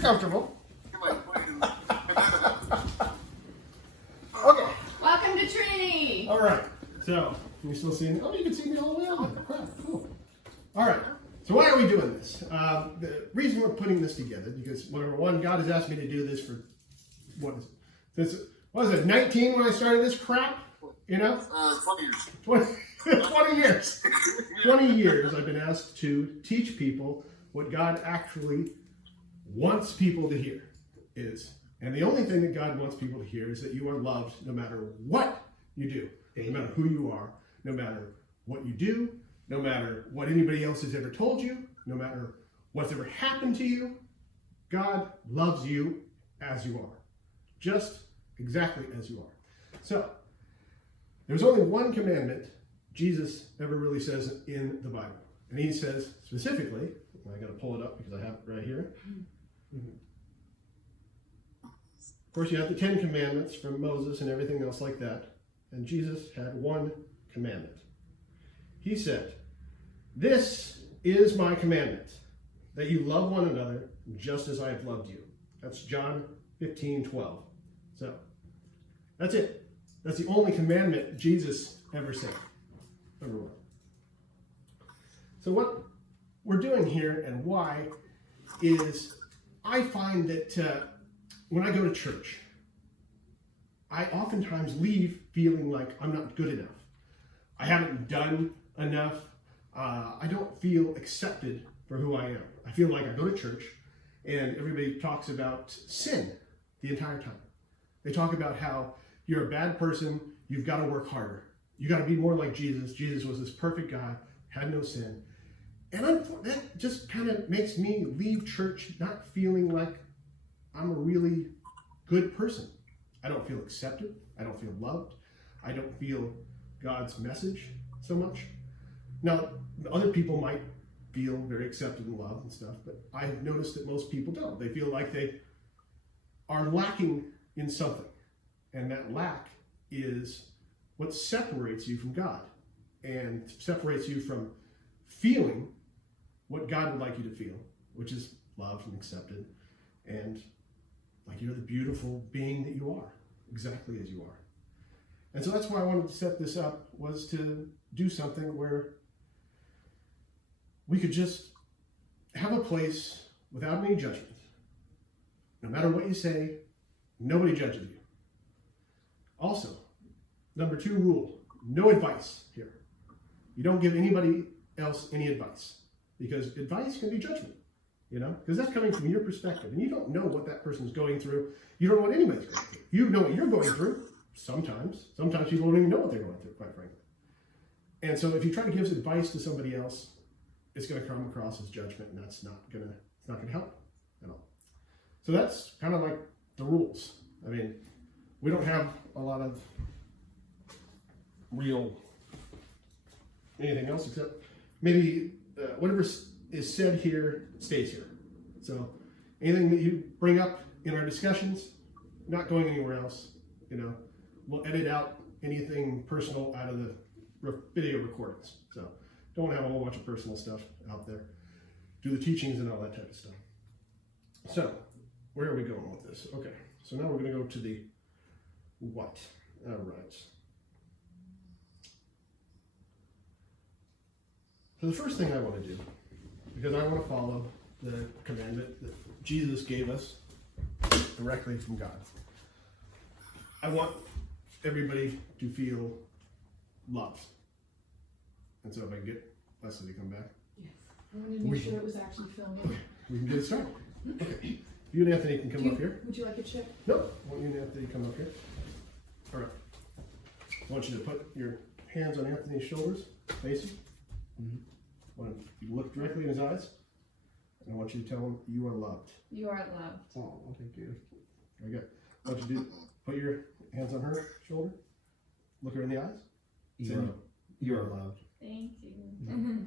comfortable. Okay. Welcome to Trinity. All right. So, can you still see me? Oh, you can see me all the way on there. Crap. Cool. All right. So why are we doing this? The reason we're putting this together, because number one, God has asked me to do this for, what is it, 19 when I started this crap? You know? 20 years. 20 years. 20 years I've been asked to teach people what God actually wants people to hear is. And the only thing that God wants people to hear is that you are loved no matter what you do, no matter who you are, no matter what you do, no matter what anybody else has ever told you, no matter what's ever happened to you. God loves you as you are, just exactly as you are. So, there's only one commandment Jesus ever really says in the Bible. And he says specifically, I got to pull it up because I have it right here. Of course, you have the 10 commandments from Moses and everything else like that. And Jesus had one commandment. He said, "This is my commandment, that you love one another just as I have loved you." That's John 15:12. So, that's it. That's the only commandment Jesus ever said. Number one. So what we're doing here and why is I find that when I go to church, I oftentimes leave feeling like I'm not good enough. I haven't done enough. I don't feel accepted for who I am. I feel like I go to church and everybody talks about sin the entire time. They talk about how you're a bad person, you've got to work harder. You got to be more like Jesus. Jesus was this perfect guy, had no sin. And that just kind of makes me leave church not feeling like I'm a really good person. I don't feel accepted. I don't feel loved. I don't feel God's message so much. Now, other people might feel very accepted and loved and stuff, but I've noticed that most people don't. They feel like they are lacking in something. And that lack is what separates you from God and separates you from feeling what God would like you to feel, which is loved and accepted and like you're the beautiful being that you are, exactly as you are. And so that's why I wanted to set this up, was to do something where we could just have a place without any judgment. No matter what you say, nobody judges you. Also, number 2 rule, no advice here. You don't give anybody else any advice, because advice can be judgment, because that's coming from your perspective, and you don't know what that person's going through. You don't know what anybody's going through. You know what you're going through sometimes. Sometimes people don't even know what they're going through, quite frankly. And so if you try to give advice to somebody else, it's going to come across as judgment, and it's not going to help at all. So that's kind of like the rules. I mean, we don't have a lot of real anything else except maybe whatever is said here stays here. So anything that you bring up in our discussions, not going anywhere else. We'll edit out anything personal out of the video recordings. So don't want to have a whole bunch of personal stuff out there. Do the teachings and all that type of stuff. So where are we going with this? Okay, so now we're going to go to the what. All right. So the first thing I want to do, because I want to follow the commandment that Jesus gave us directly from God. I want everybody to feel loved. And so if I can get Leslie to come back. Yes. I wanted to make sure it was actually filming. Okay, we can get it started. Okay. You and Anthony can come up here. Would you like a chip? No, I want you and Anthony to come up here. All right. I want you to put your hands on Anthony's shoulders, facing. I want you to look directly in his eyes. And I want you to tell him you are loved. You are loved. Oh, thank you. Very good. I want you to put your hands on her shoulder. Look her in the eyes. You are loved. Thank you.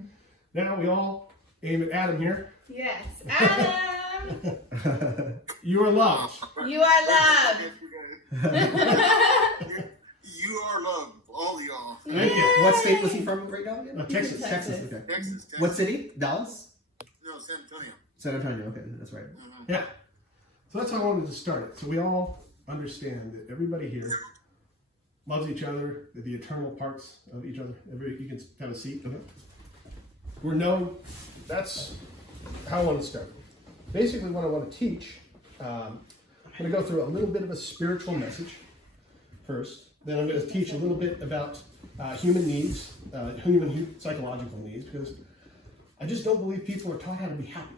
Now we all aim at Adam here. Yes. Adam! You are loved. You are loved. You are loved, all of y'all. Thank you. What state was he from right now again? Texas. Texas, okay. Texas. What city? Dallas? No, San Antonio. San Antonio, okay, that's right. Yeah. So that's how I wanted to start it. So we all understand that everybody here loves each other, the eternal parts of each other. You can have a seat. Okay. We're known. That's how I want to start. Basically, what I want to teach, I'm going to go through a little bit of a spiritual message first. Then I'm going to teach a little bit about human needs, human psychological needs, because I just don't believe people are taught how to be happy.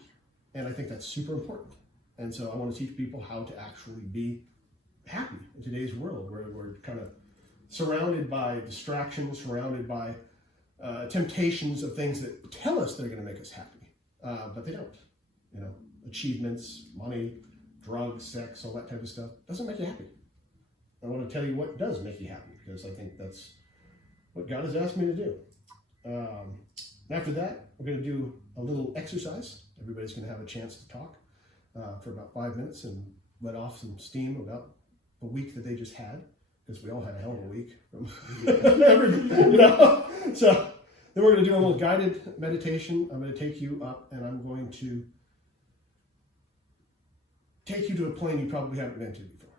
And I think that's super important. And so I want to teach people how to actually be happy in today's world, where we're kind of surrounded by distractions, surrounded by temptations of things that tell us they're going to make us happy, but they don't. You know, achievements, money, drugs, sex, all that type of stuff doesn't make you happy. I want to tell you what does make you happy, because I think that's what God has asked me to do. After that, we're going to do a little exercise. Everybody's going to have a chance to talk for about 5 minutes and let off some steam about the week that they just had, because we all had a hell of a week. You know? So then we're going to do a little guided meditation. I'm going to take you up, and I'm going to take you to a plane you probably haven't been to before.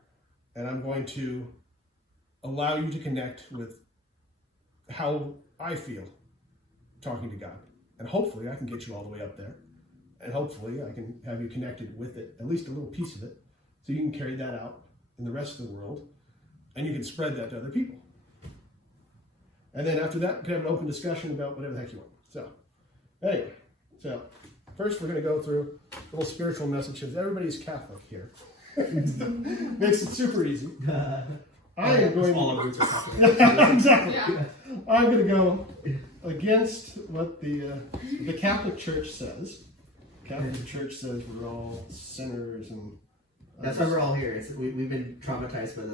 And I'm going to allow you to connect with how I feel talking to God. And hopefully I can get you all the way up there. And hopefully I can have you connected with it, at least a little piece of it, so you can carry that out in the rest of the world, and you can spread that to other people. And then after that, we can have an open discussion about whatever the heck you want. So, anyway, first we're going to go through a little spiritual messages. Everybody's Catholic here. Makes it super easy. I am going all of are Catholic. Exactly. Yeah. I'm going to go against what the Catholic Church says. Catholic Church says we're all sinners and. That's why we're all here. We've been traumatized by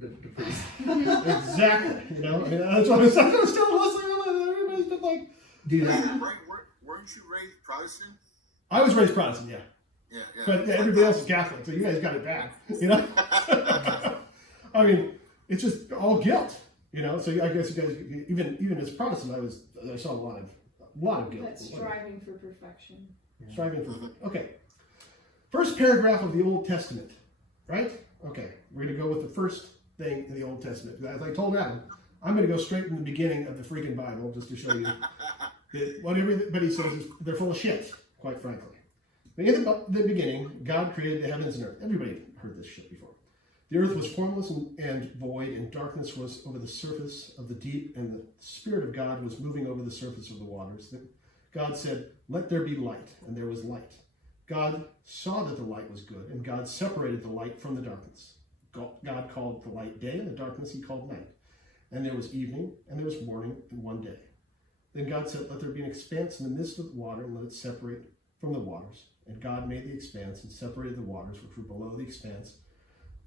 the priest. Exactly. You know, I mean, that's what I was still listening. Everybody's been like, Dude, Weren't you raised Protestant? I was raised Protestant, yeah. Yeah. But everybody else is Catholic, so you guys got it bad. You know? I mean, it's just all guilt. You know, so I guess you guys, even as Protestant, I saw a lot of guilt. That's striving for perfection. Striving for, okay. First paragraph of the Old Testament, right? Okay, we're going to go with the first thing in the Old Testament. As I told Adam, I'm going to go straight from the beginning of the freaking Bible, just to show you that what everybody says is they're full of shit, quite frankly. But in the beginning, God created the heavens and earth. Everybody heard this shit before. The earth was formless and void, and darkness was over the surface of the deep, and the Spirit of God was moving over the surface of the waters. Then God said, "Let there be light," and there was light. God saw that the light was good, and God separated the light from the darkness. God called the light day, and the darkness he called night. And there was evening, and there was morning in one day. Then God said, "Let there be an expanse in the midst of the water, and let it separate from the waters." And God made the expanse and separated the waters which were below the expanse,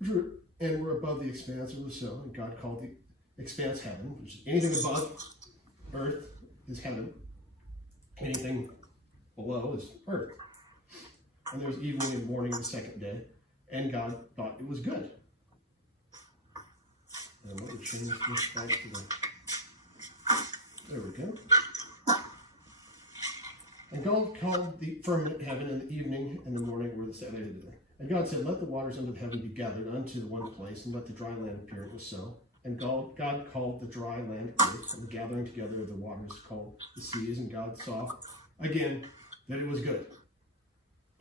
and were above the expanse. It was so. And God called the expanse heaven, which is anything above earth is heaven. Anything below is earth. And there was evening and morning the second day, and God thought it was good. And let me change this back to the. There we go. And God called the firmament heaven, and the evening and the morning were the second day. And God said, "Let the waters under the heaven be gathered unto the one place, and let the dry land appear." It was so. And God called the dry land earth, and the gathering together of the waters called the seas. And God saw again that it was good.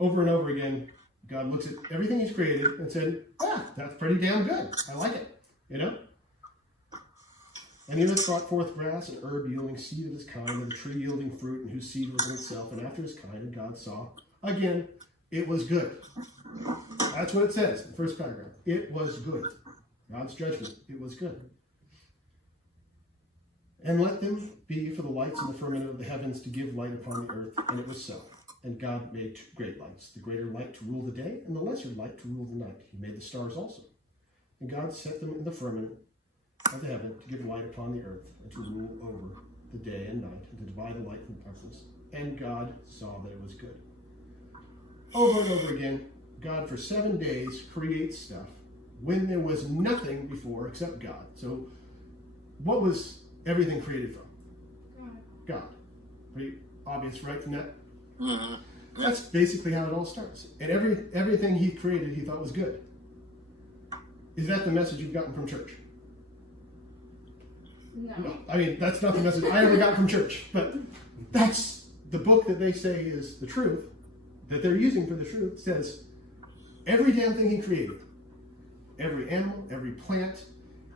Over and over again, God looks at everything he's created and said, that's pretty damn good. I like it. You know? And the earth brought forth grass and herb yielding seed of his kind, and the tree yielding fruit, and whose seed was in itself, and after his kind. And God saw, again, it was good. That's what it says in the first paragraph. It was good. God's judgment. It was good. And let them be for the lights in the firmament of the heavens to give light upon the earth. And it was so. And God made two great lights, the greater light to rule the day, and the lesser light to rule the night. He made the stars also. And God set them in the firmament of the heaven to give light upon the earth, and to rule over the day and night, and to divide the light from darkness. And God saw that it was good. Over and over again, God for 7 days creates stuff when there was nothing before except God. So what was everything created from? God. Pretty obvious right from that. Mm-hmm. That's basically how it all starts. And everything he created, he thought was good. Is that the message you've gotten from church? No. I mean, that's not the message I ever got from church. But that's the book that they say is the truth, that they're using for the truth, says every damn thing he created, every animal, every plant,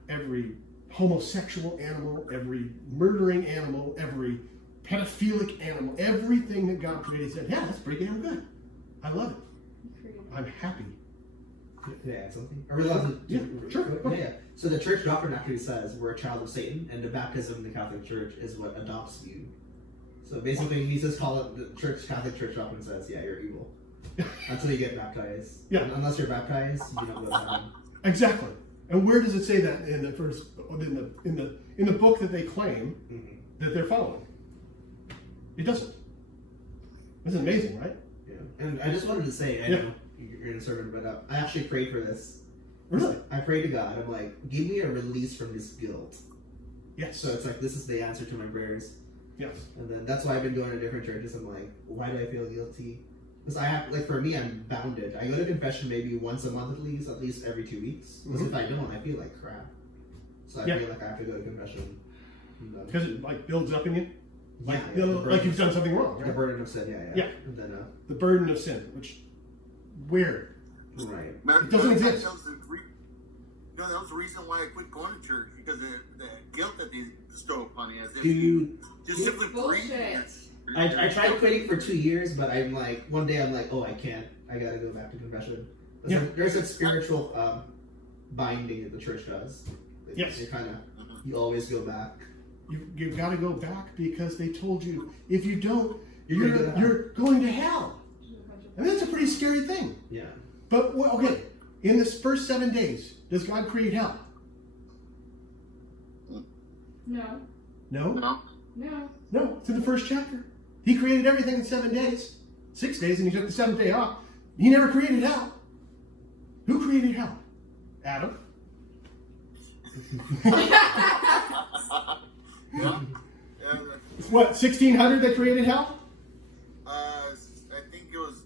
every homosexual animal, every murdering animal, every pedophilic animal, everything that God created, said, yeah, that's pretty damn good. I love it. I'm happy. Can I add something? Are we allowed to? Yeah, sure. Yeah. So the church doctrine actually says we're a child of Satan, and the baptism in the Catholic Church is what adopts you. So basically, he says, call it the Catholic Church doctrine says, yeah, you're evil until you get baptized. Yeah. And unless you're baptized, you don't go to heaven. Exactly. And where does it say that in the first in the book that they claim that they're following? It doesn't. It's amazing, right? Yeah. And I just wanted to say, I know you're in a sermon, but I actually prayed for this. Really? I prayed to God. I'm like, give me a release from this guilt. Yes. So it's like, this is the answer to my prayers. Yes. And then that's why I've been going to different churches. I'm like, why do I feel guilty? Because I have, like, for me, I'm bounded. I go to confession maybe once a month at least every 2 weeks. Because if I don't, I feel like crap. So I feel like I have to go to confession. Because it like builds up in you? Like, yeah, like you've done something wrong, right? The burden of sin, yeah. And then, the burden of sin, which, where? right. It doesn't exist. That was the reason why I quit going to church, because of the guilt that they bestow upon you. As if just simply breathe. I tried quitting for 2 years, but I'm like, one day I'm like, oh, I can't. I gotta go back to confession. There's a spiritual binding that the church does. Yes. You always go back. You've got to go back because they told you if you don't, you're going to hell. I mean, that's a pretty scary thing. Yeah. But, okay, in this first 7 days, does God create hell? No. No? No. No. No, it's in the first chapter. He created everything in 7 days. 6 days, and he took the seventh day off. He never created hell. Who created hell? Adam. What, 1600 they created hell? I think it was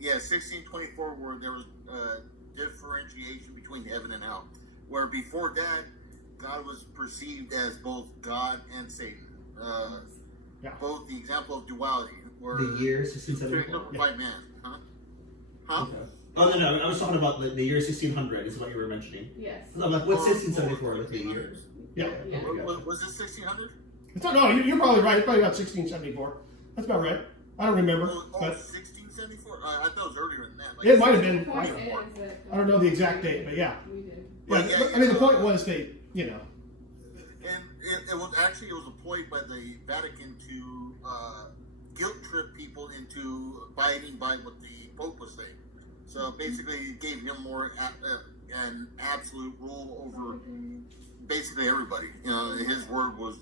1624 where there was differentiation between heaven and hell. Where before that, God was perceived as both God and Satan. Both the example of duality. Where the year 1674. By man. Huh? Okay. Oh, no, I was talking about the year 1600 is what you were mentioning. Yes. I'm like, what's 1674 with the year? Yeah. Was it 1600? No, you're probably right. It's probably about 1674. That's about right. I don't remember. But 1674? I thought it was earlier than that. Like it might have been. I don't know the exact date, but yeah. We did. I mean, the point was they, And it was a ploy by the Vatican to guilt trip people into abiding by what the Pope was saying. So basically, it gave him more an absolute rule over basically everybody. His word was,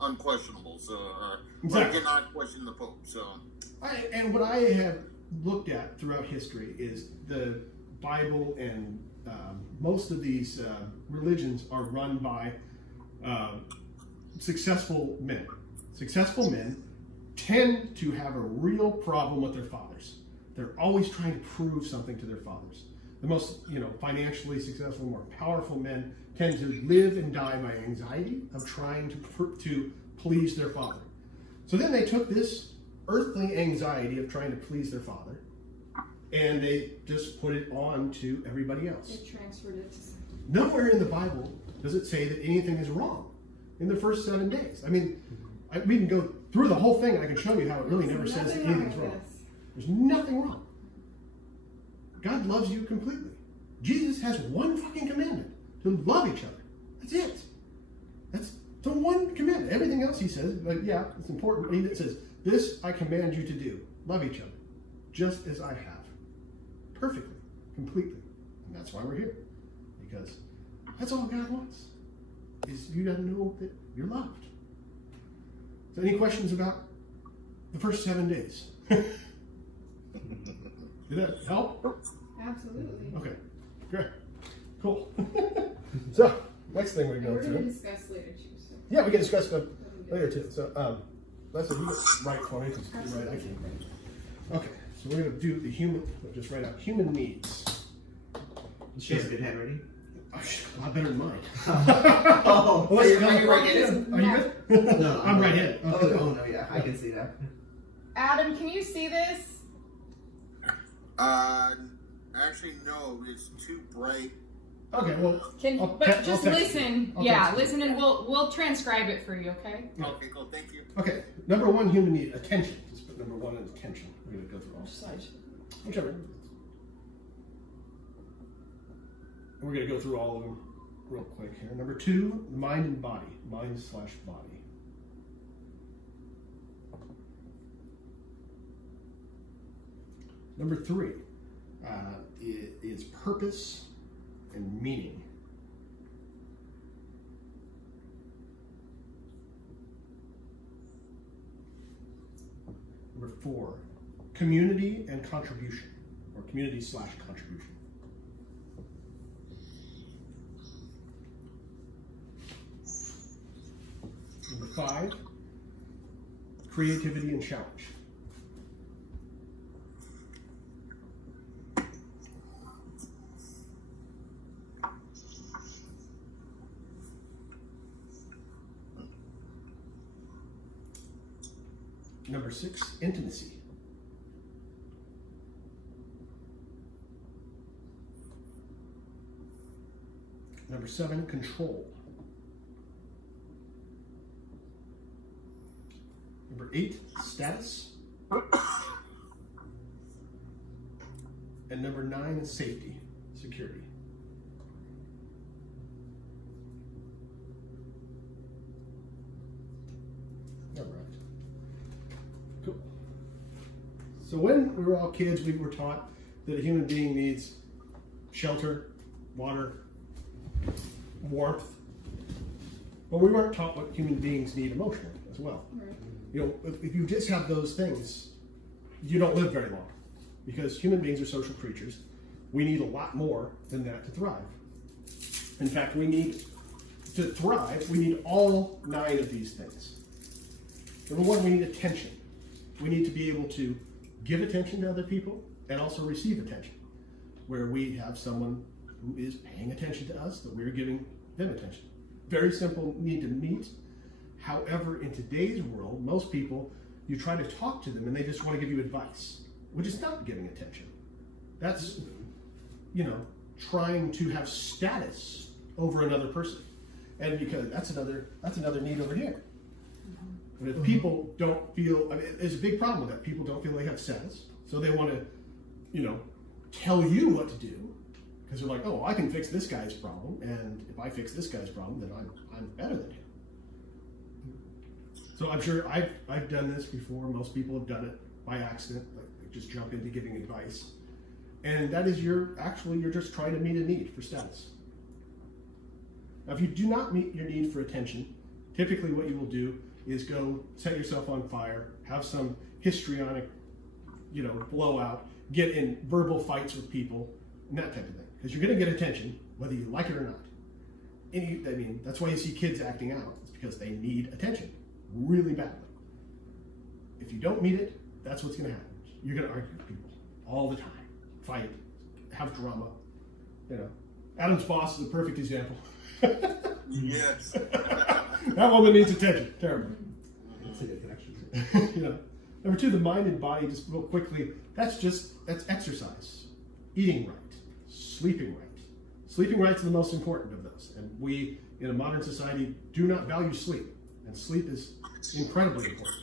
unquestionable. So you cannot question the Pope. So, and what I have looked at throughout history is the Bible, and most of these religions are run by successful men. Successful men tend to have a real problem with their fathers. They're always trying to prove something to their fathers. The most, financially successful, more powerful men tend to live and die by anxiety of trying to please their father. So then they took this earthly anxiety of trying to please their father, and they just put it on to everybody else. They transferred it to something. Nowhere in the Bible does it say that anything is wrong in the first 7 days. I mean, we can go through the whole thing, and I can show you how it really never says that anything's wrong. There's nothing wrong. God loves you completely. Jesus has one fucking commandment, to love each other. That's it. That's the one commandment. Everything else he says, it's important. But it says, this I command you to do. Love each other, just as I have. Perfectly, completely. And that's why we're here. Because that's all God wants, is you got to know that you're loved. So any questions about the first 7 days? Did that help? Absolutely. Okay, great, cool. So, next thing we go We're going to to. discuss later too. So. Yeah, we can discuss them later too. So, Leslie, you get right for me because you're right. I can't. Okay, so we're going to do the human, we'll just write out human needs. She has a good handwriting. A lot better than mine. Oh, Are you right-handed? good? No, I'm right-handed. Oh, no, yeah, I can see that. Adam, can you see this? Actually, no, it's too bright. Okay, well, But just I'll text listen. you. I'll Yeah, text you. listen, and we'll transcribe it for you. Okay. Okay, cool, thank you. Okay, number one human need, attention. Just put number one in attention. We're going to go through all. Whichever. We're going to go through all of them real quick here. Number two, mind and body. Mind/body. Number three is purpose and meaning. Number four, community and contribution, or community/contribution. Number five, creativity and challenge. Number six, intimacy. Number seven, control. Number eight, status. And number nine is safety, security. All right. Cool. So when we were all kids, we were taught that a human being needs shelter, water, warmth. But we weren't taught what human beings need emotionally as well. Right. You know, if you just have those things, you don't live very long, because human beings are social creatures. We need a lot more than that to thrive. In fact, we need to thrive, we need all nine of these things. Number one, we need attention. We need to be able to give attention to other people and also receive attention, where we have someone who is paying attention to us, that we're giving them attention. Very simple need to meet. However, in today's world, most people, you try to talk to them and they just want to give you advice, which is not giving attention. That's, you know, trying to have status over another person. And because that's another need over here. But if people don't feel, I mean, there's a big problem with that. People don't feel they have status, so they want to, you know, tell you what to do, because they're like, oh, I can fix this guy's problem, and if I fix this guy's problem, then I'm better than him. So I'm sure I've done this before. Most people have done it by accident, like just jump into giving advice, and that is you're just trying to meet a need for status. Now, if you do not meet your need for attention, typically what you will do is go set yourself on fire, have some histrionic, you know, blowout, get in verbal fights with people, and that type of thing. Because you're going to get attention, whether you like it or not. I mean, that's why you see kids acting out. It's because they need attention really badly. If you don't meet it, that's what's going to happen. You're going to argue with people all the time, fight, have drama. You know, Adam's boss is a perfect example. Yes. That woman needs attention. Terrible. That's a good connection. You know. Number two, the mind and body, just real quickly, that's exercise. Eating right. Sleeping right. Sleeping right is the most important of those. And we, in a modern society, do not value sleep. And sleep is incredibly important.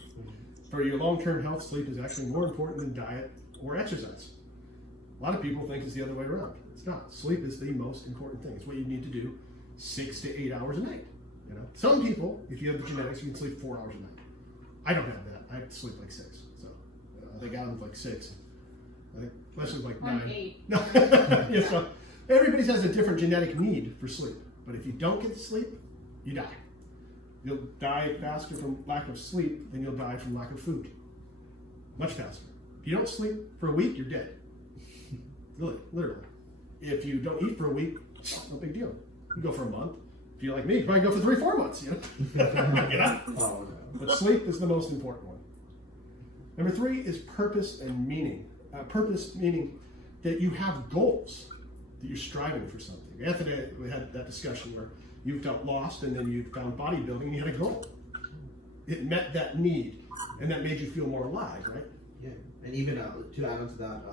For your long-term health, sleep is actually more important than diet or exercise. A lot of people think it's the other way around. It's not. Sleep is the most important thing. It's what you need to do 6 to 8 hours a night. You know, some people, if you have the genetics, you can sleep 4 hours a night. I don't have that. I have to sleep like 6. So I think Adam's like 6. I think Leslie's like 9. I'm 8. No. Yeah, so everybody has a different genetic need for sleep. But if you don't get sleep, you die. You'll die faster from lack of sleep than you'll die from lack of food. Much faster. If you don't sleep for a week, you're dead. Really, literally. If you don't eat for a week, no big deal. You go for a month. If you're like me, you probably go for 3-4 months, you know? You know? Oh, no. But sleep is the most important one. Number 3 is purpose and meaning. Purpose meaning that you have goals, that you're striving for something. Anthony, we had that discussion where you felt lost and then you found bodybuilding and you had a goal. It met that need and that made you feel more alive, right? Yeah, and even to add on to that,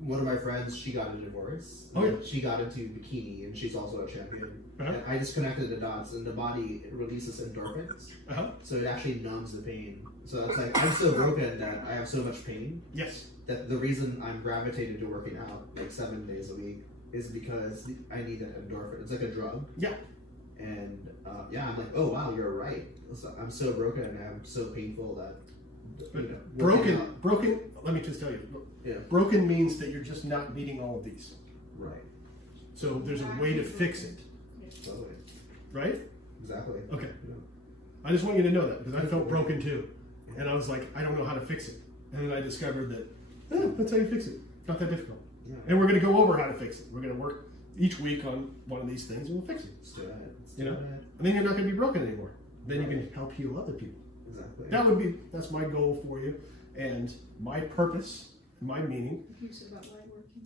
one of my friends, she got a divorce. Oh, yeah. She got into bikini, and she's also a champion. Uh-huh. And I just connected the dots, and the body releases endorphins, Uh-huh. so it actually numbs the pain. So it's like I'm so broken that I have so much pain Yes. that the reason I'm gravitated to working out like 7 days a week is because I need that endorphin. It's like a drug. Yeah. And I'm like, oh wow, you're right. So I'm so broken and I'm so painful that working out- broken, let me just tell you, Yeah. broken means that you're just not meeting all of these. Right. So there's a way to fix it, Totally. right? Exactly. Okay. Yeah. I just want you to know that because I felt broken too. And I was like, I don't know how to fix it. And then I discovered that, that's how you fix it. Not that difficult. Yeah. And we're going to go over how to fix it. We're going to work each week on one of these things and we'll fix it. Let's do it. Let's You do know? it. And then you're not going to be broken anymore. Then you can help heal other people. Exactly. That's my goal for you. And my purpose, my meaning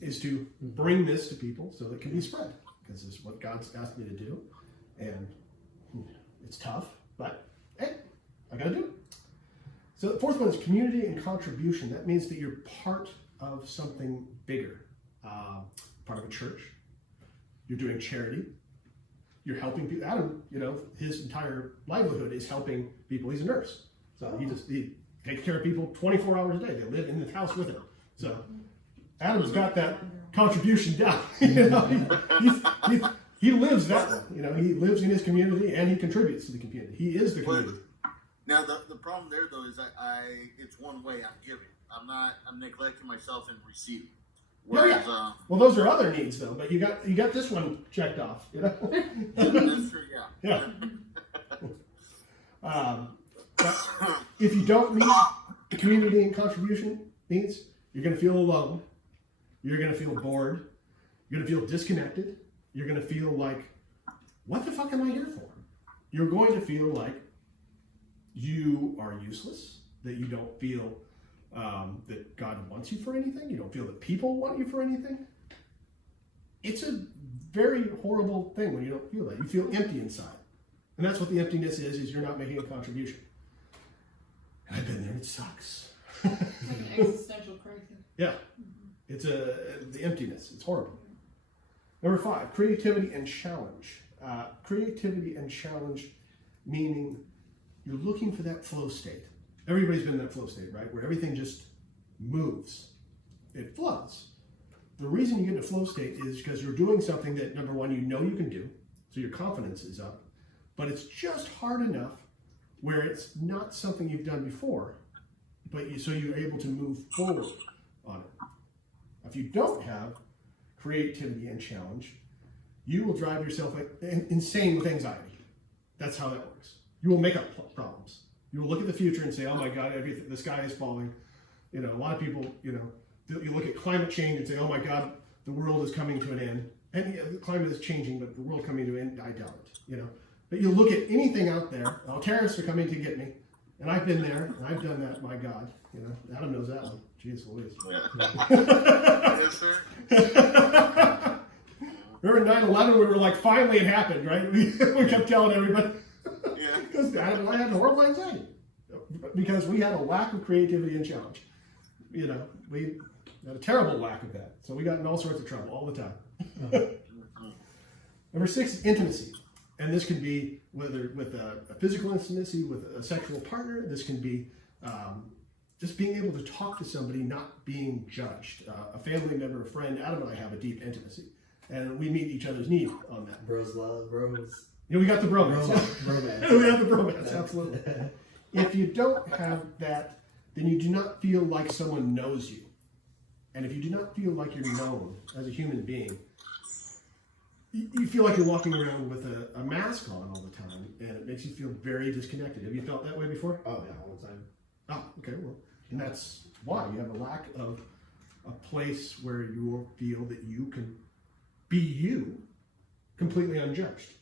is to bring this to people so it can be spread. Because it's what God's asked me to do. And it's tough, but hey, I got to do it. So the 4th one is community and contribution. That means that you're part of something bigger. Part of a church. You're doing charity. You're helping people. Adam, his entire livelihood is helping people. He's a nurse. So he takes care of people 24 hours a day. They live in the house with him. So Adam's got that contribution down. He lives that one. He lives in his community and he contributes to the community. He is the community. Now the problem there though is it's one way I'm giving. I'm neglecting myself and receiving. Whereas, well, those are other needs though. But you got this one checked off. That's true. Yeah. But if you don't meet the community and contribution needs, you're going to feel alone. You're going to feel bored. You're going to feel disconnected. You're going to feel like, what the fuck am I here for? You're going to feel like you are useless, that you don't feel that God wants you for anything. You don't feel that people want you for anything. It's a very horrible thing when you don't feel that. You feel empty inside. And that's what the emptiness is you're not making a contribution. And I've been there, it sucks. Like an existential crisis. Yeah. It's the emptiness. It's horrible. Number 5, creativity and challenge. Creativity and challenge meaning you're looking for that flow state. Everybody's been in that flow state, right? Where everything just moves. It flows. The reason you get into flow state is because you're doing something that, number 1, you can do. So your confidence is up. But it's just hard enough where it's not something you've done before, so you're able to move forward on it. If you don't have creativity and challenge, you will drive yourself insane with anxiety. That's how that works. You will make up problems. You will look at the future and say, oh my God, the sky is falling. A lot of people, you look at climate change and say, oh my God, the world is coming to an end. And the climate is changing, but the world coming to an end, I doubt it, But you look at anything out there, terrorists are coming to get me. And I've been there, and I've done that, my God. Adam knows that one. Jeez Louise. Yeah. Yes, sir. Remember 9/11, we were like, finally it happened, right? We kept telling everybody. Yeah. Because Adam and I had horrible anxiety. Because we had a lack of creativity and challenge. We had a terrible lack of that. So we got in all sorts of trouble all the time. Number 6 is intimacy. And this can be whether with a physical intimacy, with a sexual partner. This can be just being able to talk to somebody, not being judged. A family member, a friend. Adam and I have a deep intimacy. And we meet each other's need on that. Bros love, bros. We got the bromance. Bromance. We have the bromance, absolutely. If you don't have that, then you do not feel like someone knows you. And if you do not feel like you're known as a human being, you feel like you're walking around with a mask on all the time, and it makes you feel very disconnected. Have you felt that way before? Oh, yeah, all the time. Oh, okay, well, and that's why you have a lack of a place where you feel that you can be you completely unjudged.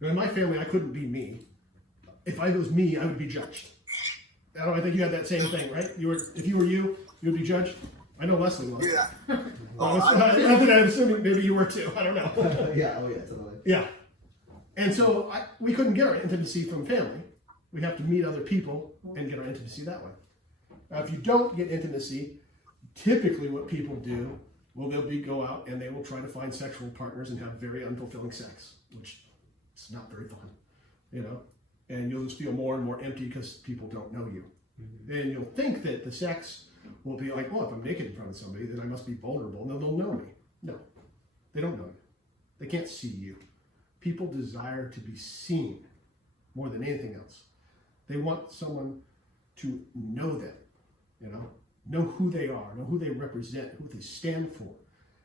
In my family, I couldn't be me. If I was me, I would be judged. I think you had that same thing, right? If you were you would be judged. I know Leslie was. Yeah. I'm assuming maybe you were too. I don't know. Yeah. Oh yeah. Totally. Yeah. And so we couldn't get our intimacy from family. We have to meet other people and get our intimacy that way. Now, if you don't get intimacy, typically what people do, they'll go out and they will try to find sexual partners and have very unfulfilling sex, which is not very fun, and you'll just feel more and more empty because people don't know you. Mm-hmm. And you'll think that the sex will be like, well, if I'm naked in front of somebody, then I must be vulnerable. No, they'll know me. No, they don't know you. They can't see you. People desire to be seen more than anything else. They want someone to know them, know who they are, know who they represent, who they stand for.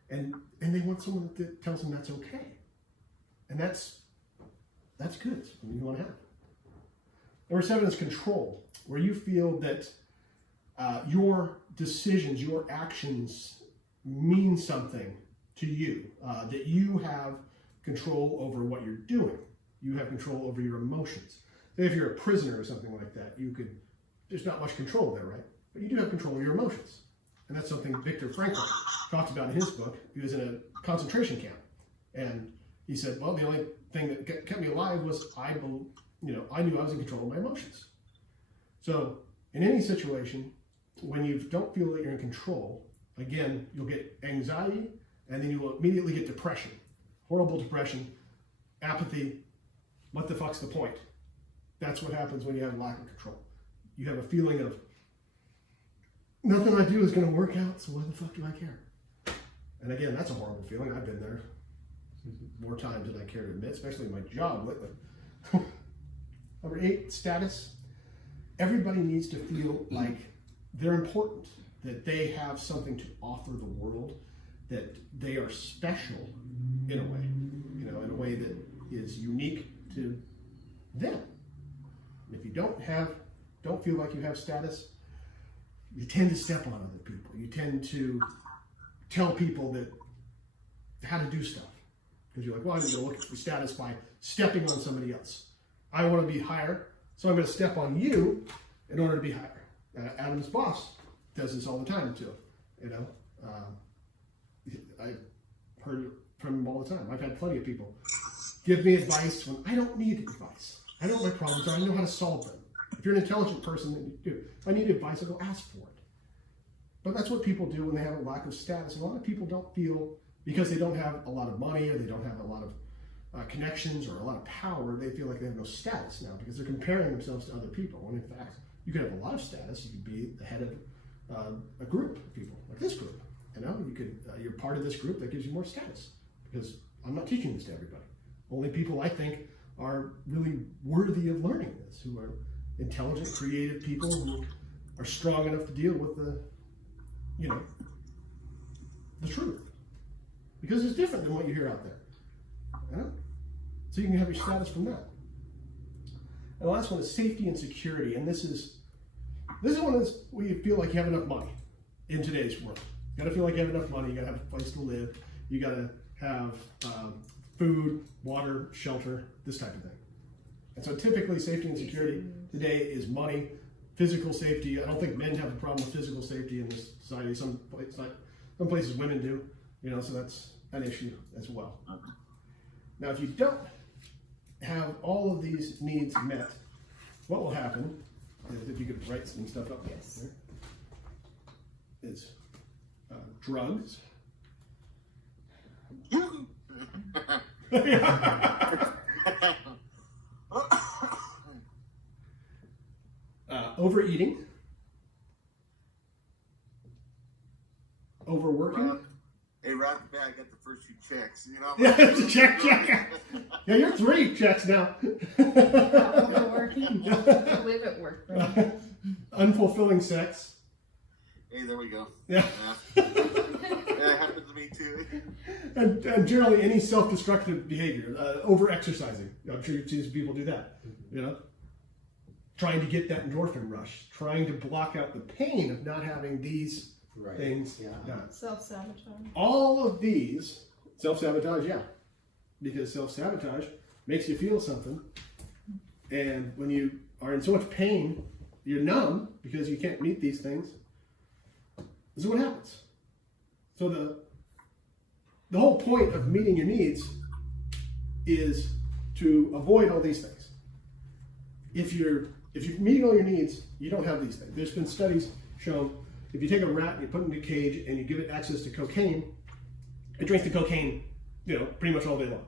And they want someone that tells them that's okay. And that's good. It's something you want to have. Number 7 is control, where you feel that your decisions, your actions mean something to you, that you have control over what you're doing. You have control over your emotions. If you're a prisoner or something like that, there's not much control there, right? But you do have control of your emotions. And that's something Viktor Frankl talks about in his book. He was in a concentration camp. And he said, well, the only thing that kept me alive was I knew I was in control of my emotions. So in any situation, when you don't feel that you're in control, again, you'll get anxiety, and then you will immediately get depression. Horrible depression, apathy. What the fuck's the point? That's what happens when you have lack of control. You have a feeling of, nothing I do is going to work out, so why the fuck do I care? And again, that's a horrible feeling. I've been there more times than I care to admit, especially in my job lately. Number 8, status. Everybody needs to feel like they're important, that they have something to offer the world, that they are special in a way, in a way that is unique to them. If you don't feel like you have status, you tend to step on other people. You tend to tell people how to do stuff. Because you're like, well, I'm going to look for status by stepping on somebody else. I want to be higher, so I'm going to step on you in order to be higher. Adam's boss does this all the time too. I've heard from him all the time. I've had plenty of people give me advice when I don't need advice. I know what my problems are. I know how to solve them. If you're an intelligent person, then you do. If I need advice, I'll go ask for it. But that's what people do when they have a lack of status. And a lot of people don't feel, because they don't have a lot of money or they don't have a lot of connections or a lot of power, they feel like they have no status now because they're comparing themselves to other people. When in fact, you could have a lot of status. You could be the head of a group of people, like this group. You're part of this group that gives you more status, because I'm not teaching this to everybody. Only people I think are really worthy of learning this, who are intelligent, creative people who are strong enough to deal with the truth. Because it's different than what you hear out there. So you can have your status from that. And the last one is safety and security. And this is one of those where you feel like you have enough money in today's world. You gotta feel like you have enough money. You gotta have a place to live. You gotta have food, water, shelter, this type of thing. And so typically safety and security today is money, physical safety. I don't think men have a problem with physical safety in this society. Some places women do, so that's an issue as well. Now, if you don't have all of these needs met, what will happen is, if you could write some stuff up, Yes. there, is drugs. Overeating, overworking. Hey, right off the bat, I got the first 2 checks. Yeah, check. Yeah, you're 3 checks now. Overworking. Live at work. Right? Unfulfilling sex. Hey, there we go. Yeah. That happens to me too. And generally any self-destructive behavior, over-exercising. I'm sure you've seen some people do that. Trying to get that endorphin rush, trying to block out the pain of not having these things done. Self-sabotage. All of these, self-sabotage, because self-sabotage makes you feel something, and when you are in so much pain, you're numb because you can't meet these things, this is what happens. So the whole point of meeting your needs is to avoid all these things. If you're meeting all your needs, you don't have these things. There's been studies shown if you take a rat and you put it in a cage and you give it access to cocaine, it drinks the cocaine, pretty much all day long.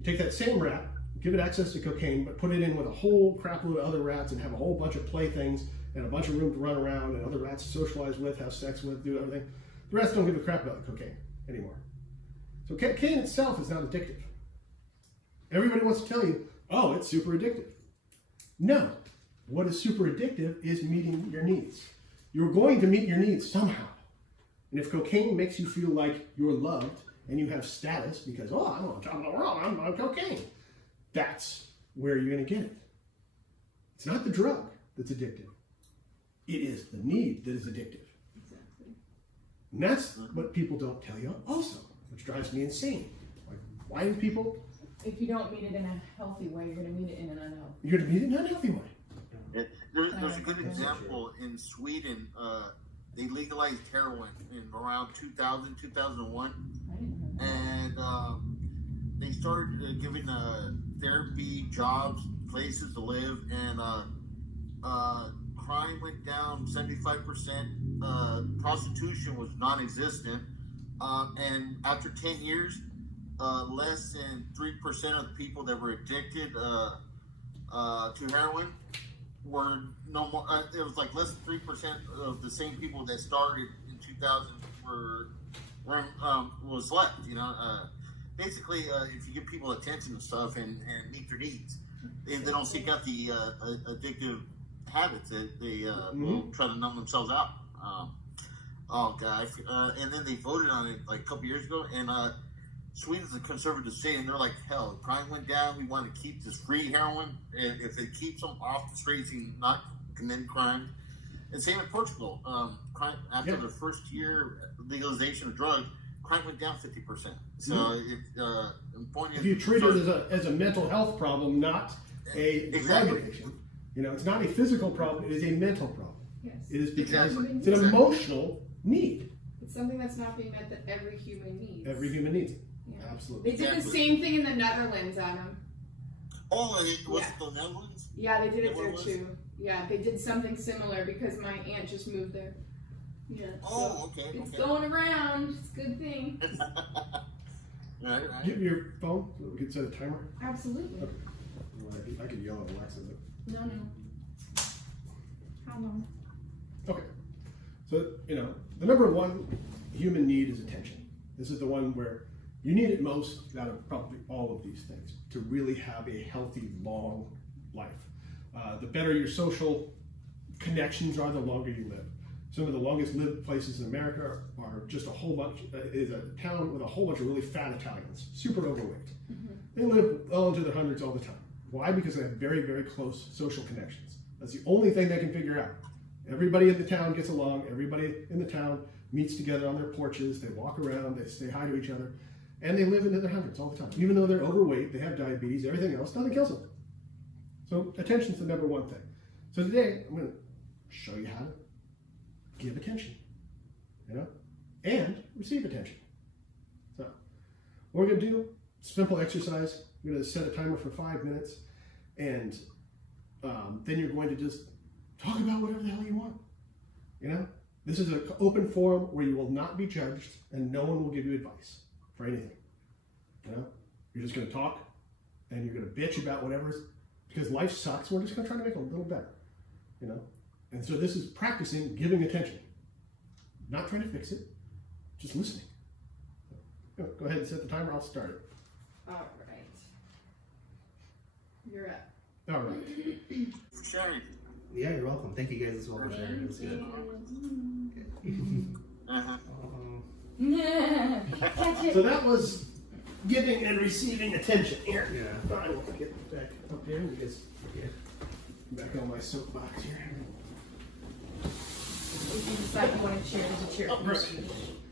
You take that same rat, give it access to cocaine, but put it in with a whole crap load of other rats and have a whole bunch of playthings and a bunch of room to run around and other rats to socialize with, have sex with, do everything. The rats don't give a crap about the cocaine anymore. So cocaine itself is not addictive. Everybody wants to tell you, oh, it's super addictive. No. What is super addictive is meeting your needs. You're going to meet your needs somehow. And if cocaine makes you feel like you're loved and you have status because, oh, I'm on top of the world, I'm on cocaine, that's where you're going to get it. It's not the drug that's addictive. It is the need that is addictive. Exactly. And that's what people don't tell you also, which drives me insane. Like, why do people... If you don't meet it in a healthy way, you're going to meet it in an unhealthy. You're going to meet it in an unhealthy way. Yeah, there's a good example in Sweden. They legalized heroin in around 2000, 2001. I didn't know that. And they started giving therapy, jobs, places to live, and crime went down 75%. Prostitution was non-existent, and after 10 years, less than 3% of the people that were addicted to heroin were no more. It was like less than 3% of the same people that started in 2000 was left. Basically, if you give people attention and stuff and meet their needs, they don't seek out the addictive habits. They will try to numb themselves out. Oh God! And then they voted on it like a couple years ago, and Sweden's a conservative state, and they're like, hell, crime went down. We want to keep this free heroin. And if it keeps them off the streets and not commit crime. And same in Portugal. Crime after the first year legalization of drugs, crime went down 50%. So if you treat it as a mental health problem, not a drug addiction, it's not a physical problem. It is a mental problem. Yes. It is because it's an emotional need. It's something that's not being met that every human needs. Every human needs it. Yeah. Absolutely. They did the same thing in the Netherlands, Adam. Oh, and was it the Netherlands? Yeah, they did it there too. Yeah, they did something similar because my aunt just moved there. Yeah. Oh, so okay. It's going around. It's a good thing. Right. Give me your phone so we can set a timer. Absolutely. Okay. I could yell at Alexa. No. How long? Okay. So, the number one human need is attention. This is the one where you need it most out of probably all of these things to really have a healthy, long life. The better your social connections are, the longer you live. Some of the longest lived places in America are just a whole bunch, is a town with a whole bunch of really fat Italians, super overweight. Mm-hmm. They live well into their hundreds all the time. Why? Because they have very, very close social connections. That's the only thing they can figure out. Everybody in the town gets along. Everybody in the town meets together on their porches. They walk around. They say hi to each other. And they live into their hundreds all the time. Even though they're overweight, they have diabetes, everything else, nothing kills them. So attention's the number one thing. So today, I'm going to show you how to give attention, and receive attention. So what we're going to do, simple exercise. We're going to set a timer for 5 minutes, and then you're going to just talk about whatever the hell you want. This is an open forum where you will not be judged, and no one will give you advice for anything. You're just going to talk, and you're going to bitch about whatever's, because life sucks. We're just going to try to make it a little better, And so this is practicing giving attention, not trying to fix it, just listening. So, go ahead and set the timer. I'll start it. All right. You're up. All right. For sharing. Yeah, you're welcome. Thank you guys as well for sharing. It was good. So that was giving and receiving attention. Here. Yeah. I will get back up here and get back on my soapbox here. If you decide you want to cheer, there's a cheer. Oh, right.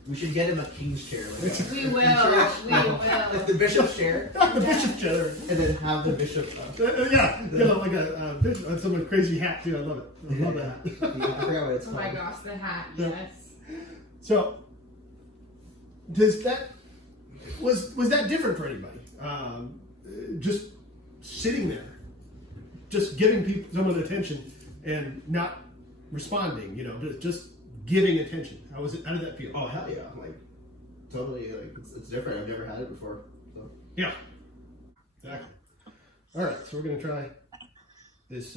We should get him a king's chair. Like that. We will. We will. If the bishop's chair, The bishop's chair. and then have the bishop. Yeah, you know, like a bishop, some crazy hat too. I love it. I love that. Yeah, I forgot what it's Oh called. my gosh, the hat. Yeah. Yes. So, does that was that different for anybody? Just sitting there, just giving people someone attention and not responding. You know, just giving attention. How was it? How did that feel? Oh hell yeah! Like totally, like it's different. I've never had it before. So Yeah. Exactly. All right, so we're gonna try this.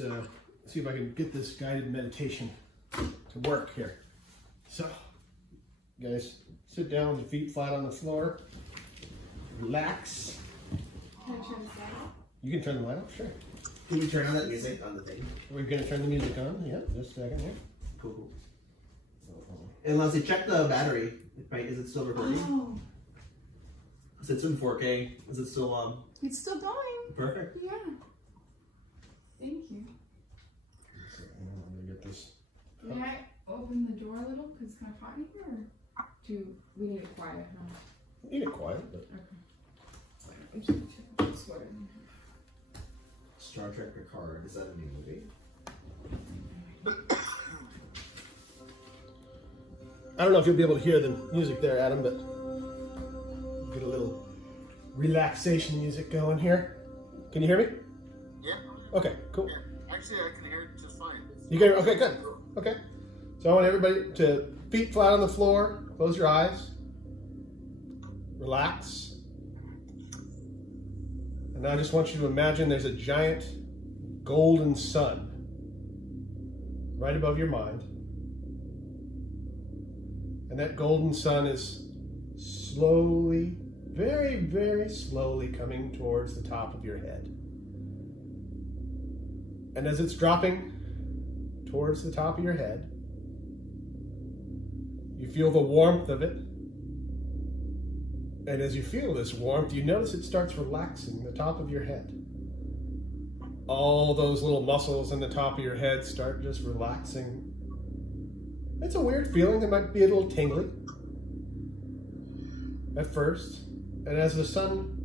See if I can get this guided meditation to work here. So, you guys, sit down with your feet flat on the floor. Relax. Can I turn this down? You can turn the light off, sure. can you turn on that music on the thing? We're gonna turn the music on. Yeah, just a second here. Cool. And Leslie, check the battery. Right? Is it still recording? Oh, It's in 4K. Is it still it's still going. perfect? Yeah. Thank you. So, I'm gonna get this. Can I open the door a little because it's kind of hot in here? Or do we need it quiet? No. Need it quiet, but I'm just gonna check the sweater. Star Trek Picard. Is that a new movie? I don't know if you'll be able to hear the music there, Adam, but get a little relaxation music going here. Can you hear me? Yeah. Okay, cool. Yeah. Actually, I can hear it just fine. You can, okay, good. Okay. So I want everybody to feet flat on the floor, close your eyes, relax. And now I just want you to imagine there's a giant golden sun right above your mind. And that golden sun is slowly, very, very slowly coming towards the top of your head. And as it's dropping towards the top of your head, you feel the warmth of it. And as you feel this warmth, you notice it starts relaxing the top of your head. All those little muscles in the top of your head start just relaxing. It's a weird feeling. It might be a little tingly at first. And as the sun,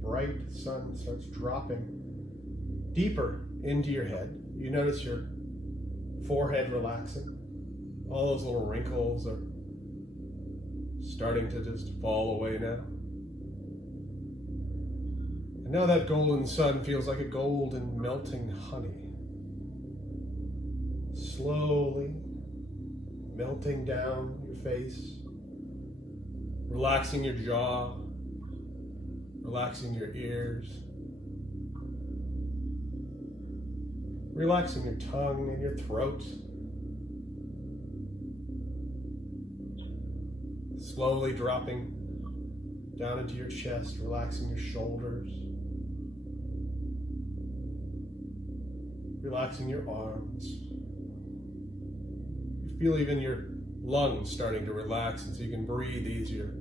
bright sun, starts dropping deeper into your head, you notice your forehead relaxing. All those little wrinkles are starting to just fall away now. And now that golden sun feels like a golden melting honey. Slowly melting down your face, relaxing your jaw, relaxing your ears, relaxing your tongue and your throat. Slowly dropping down into your chest, relaxing your shoulders, relaxing your arms. You feel even your lungs starting to relax, and so you can breathe easier.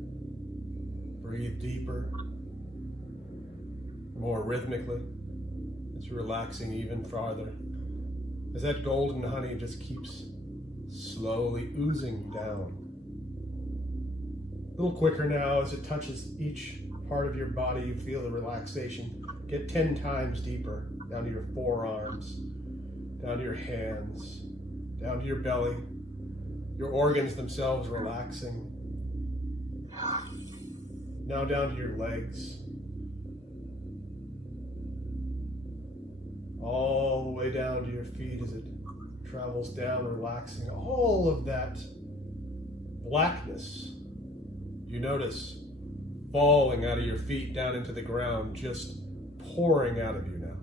Breathe deeper, more rhythmically, as you're relaxing even farther. As that golden honey just keeps slowly oozing down. A little quicker now as it touches each part of your body. You feel the relaxation get 10 times deeper down to your forearms, down to your hands, down to your belly, your organs themselves relaxing. Now down to your legs, all the way down to your feet as it travels down, relaxing. All of that blackness you notice falling out of your feet down into the ground, just pouring out of you now.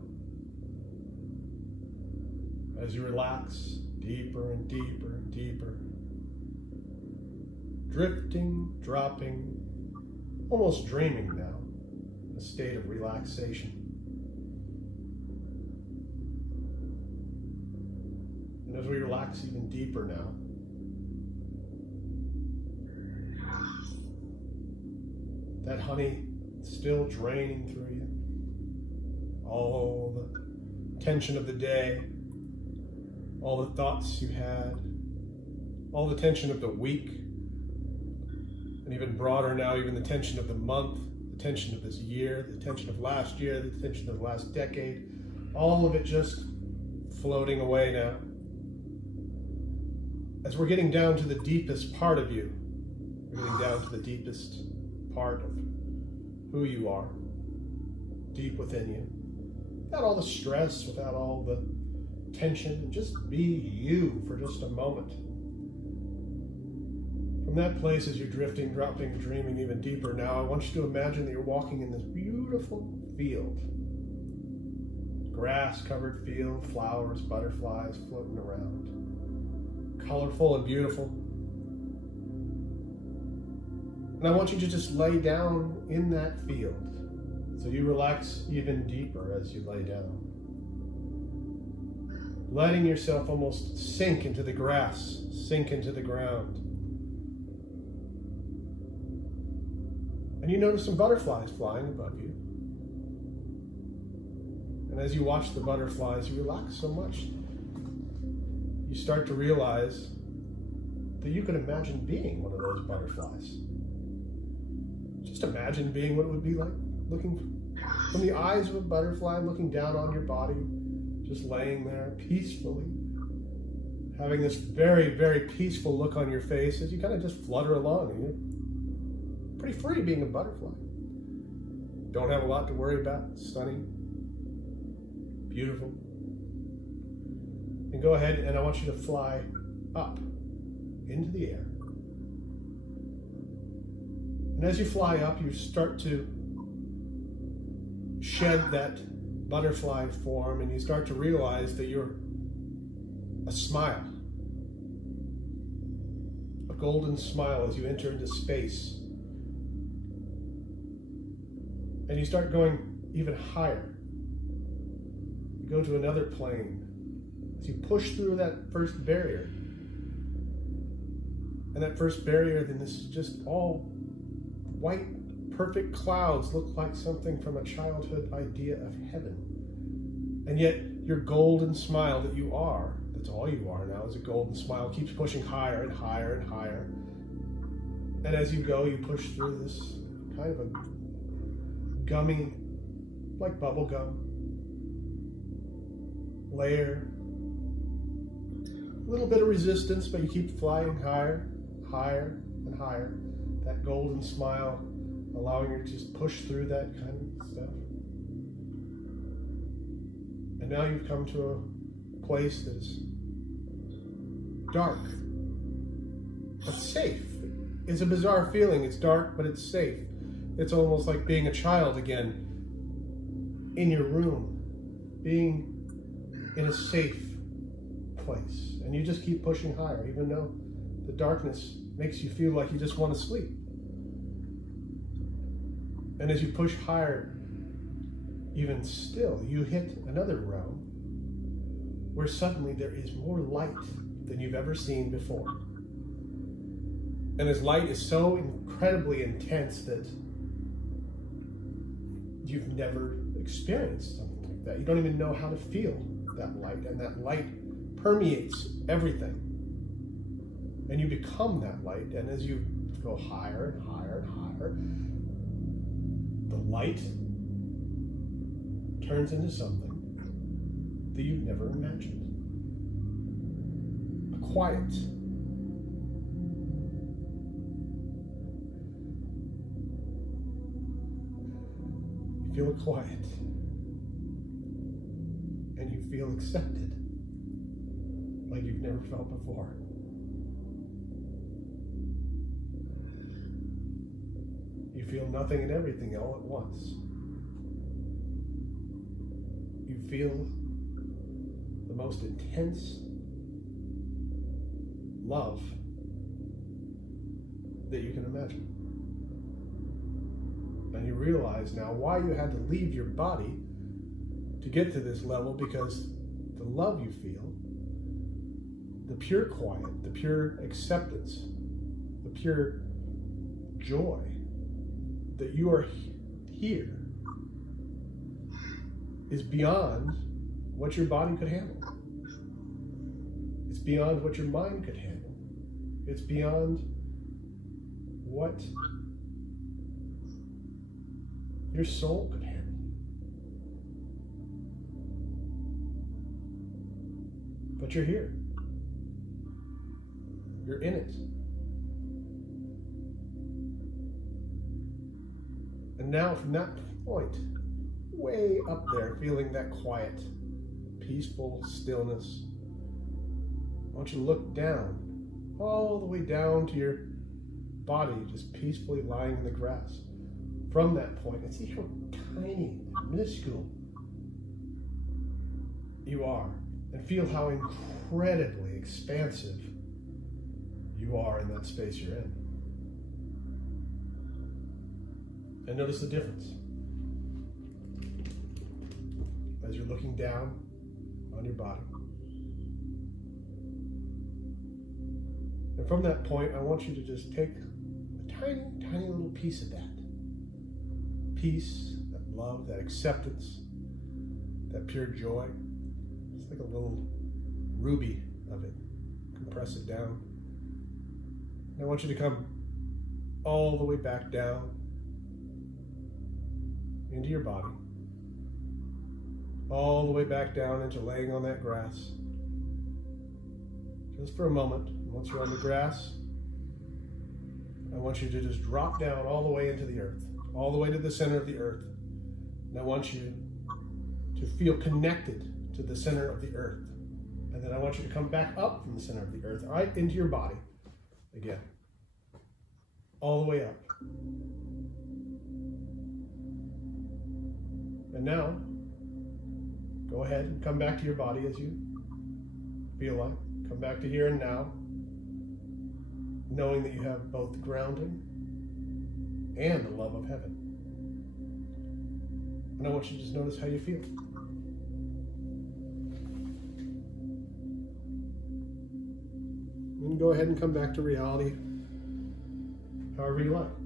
As you relax deeper and deeper and deeper, drifting, dropping, almost dreaming now, a state of relaxation. And as we relax even deeper now, that honey still draining through you. All the tension of the day, all the thoughts you had, all the tension of the week, and even broader now, even the tension of the month, the tension of this year, the tension of last year, the tension of the last decade, all of it just floating away now. As we're getting down to the deepest part of you, we're getting down to the deepest part of who you are, deep within you. Without all the stress, without all the tension, just be you for just a moment. From that place, as you're drifting, dropping, dreaming even deeper now, I want you to imagine that you're walking in this beautiful field. Grass-covered field, flowers, butterflies floating around. Colorful and beautiful. And I want you to just lay down in that field. So you relax even deeper as you lay down. Letting yourself almost sink into the grass, sink into the ground. And you notice some butterflies flying above you. And as you watch the butterflies, you relax so much. You start to realize that you could imagine being one of those butterflies. Just imagine being what it would be like looking from the eyes of a butterfly, looking down on your body, just laying there peacefully, having this very, very peaceful look on your face as you kind of just flutter along. And you're pretty free being a butterfly. Don't have a lot to worry about. Stunning, beautiful. And go ahead, and I want you to fly up into the air. And as you fly up, you start to shed that butterfly form, and you start to realize that you're a smile. A golden smile as you enter into space. And you start going even higher. You go to another plane as you push through that first barrier. And that first barrier, then this is just all white, perfect clouds look like something from a childhood idea of heaven. And yet your golden smile that you are, that's all you are now, is a golden smile, keeps pushing higher and higher and higher. And as you go, you push through this kind of a gummy, like bubble gum, layer. A little bit of resistance, but you keep flying higher, higher and higher. That golden smile allowing you to just push through that kind of stuff. And now you've come to a place that is dark, but safe. It's a bizarre feeling. It's dark, but it's safe. It's almost like being a child again, in your room, being in a safe place. And you just keep pushing higher, even though the darkness makes you feel like you just want to sleep. And as you push higher, even still, you hit another realm where suddenly there is more light than you've ever seen before. And this light is so incredibly intense that you've never experienced something like that. You don't even know how to feel that light, and that light permeates everything. And you become that light, and as you go higher and higher and higher, the light turns into something that you've never imagined. A quiet. You feel quiet. And you feel accepted like you've never felt before. You feel nothing and everything all at once. You feel the most intense love that you can imagine. And you realize now why you had to leave your body to get to this level, because the love you feel, the pure quiet, the pure acceptance, the pure joy that you are here is beyond what your body could handle. It's beyond what your mind could handle. It's beyond what your soul could handle. But you're here. You're in it. And now from that point, way up there, feeling that quiet, peaceful stillness, I want you to look down, all the way down to your body, just peacefully lying in the grass. From that point, and see how tiny and minuscule you are, and feel how incredibly expansive you are in that space you're in. And notice the difference. As you're looking down on your body. And from that point, I want you to just take a tiny, tiny little piece of that. Peace, that love, that acceptance, that pure joy. It's like a little ruby of it. Compress it down. And I want you to come all the way back down into your body. All the way back down into laying on that grass. Just for a moment. Once you're on the grass, I want you to just drop down all the way into the earth. All the way to the center of the earth. And I want you to feel connected to the center of the earth. And then I want you to come back up from the center of the earth, right into your body again. All the way up. And now, go ahead and come back to your body as you feel like. Come back to here and now, knowing that you have both the grounding and the love of heaven. And I want you to just notice how you feel. And go ahead and come back to reality however you like.